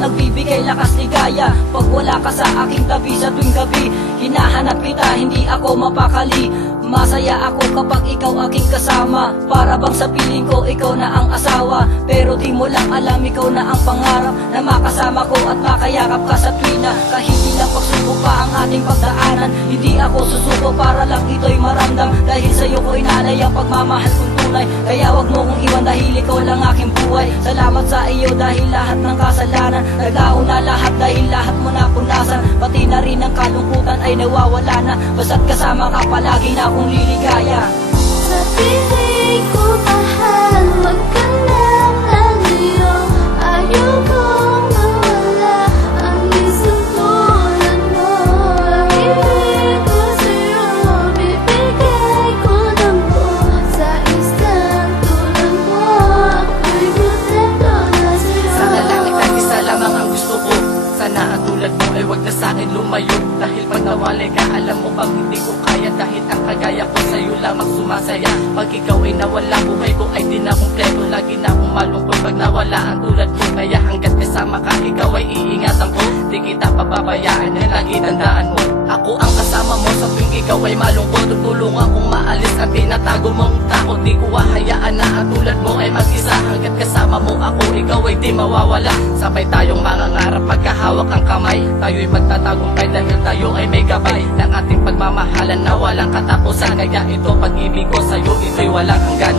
nagbibigay lakas ligaya Pag wala ka sa aking tabi sa tuwing gabi Hinahanap kita, hindi ako mapakali Masaya ako kapag ikaw aking kasama. Para bang sa piling ko, ikaw na ang asawa. Pero di mo lang alam, ikaw na ang pangarap Na makasama ko at makayakap ka sa tuwina Kahit ilang pagsubok pa ang ating pagdaanan. Hindi ako susuko para lang ito'y maramdam. Dahil sa'yo ko inalay ang pagmamahal kong tunay. Kaya wag mo kong iwan dahil ikaw lang aking buhay. Salamat sa iyo dahil lahat ng kasalanan. Naglaho na lahat dahil lahat mo napunasan Pati na rin ang kalungkutan ay nawawala na. Basta't kasama ka palagi na akong liligaya. Sa piling ko Dahil pag nawalay ka alam mo bang hindi ko kaya. Dahil ang kagaya ko sa'yo lamang sumasaya. Pag ikaw ay nawala buhay ko ay di na kumpleto Lagi na akong malungkot pag nawala ang tulad mo Kaya hanggat kasama ka ikaw ay iingatan ko. Di kita pababayaan na lagi tandaan mo. Ako ang kasama mo sa tuwing ikaw ay malungkot. Tutulungan kong maalis ang tinatago mong takot Di ko hahayaan na ang tulad mo ay mag-isa. Hanggat kasama ikaw ay di mawawala. Sabay tayong mangangarap. Magkahawak ang kamay. Tayo'y magtatagumpay dahil tayo ay may gabay. Ng ating pagmamahalan na walang katapusan. Kaya ito pag-ibig ko sa'yo ito'y walang hanggan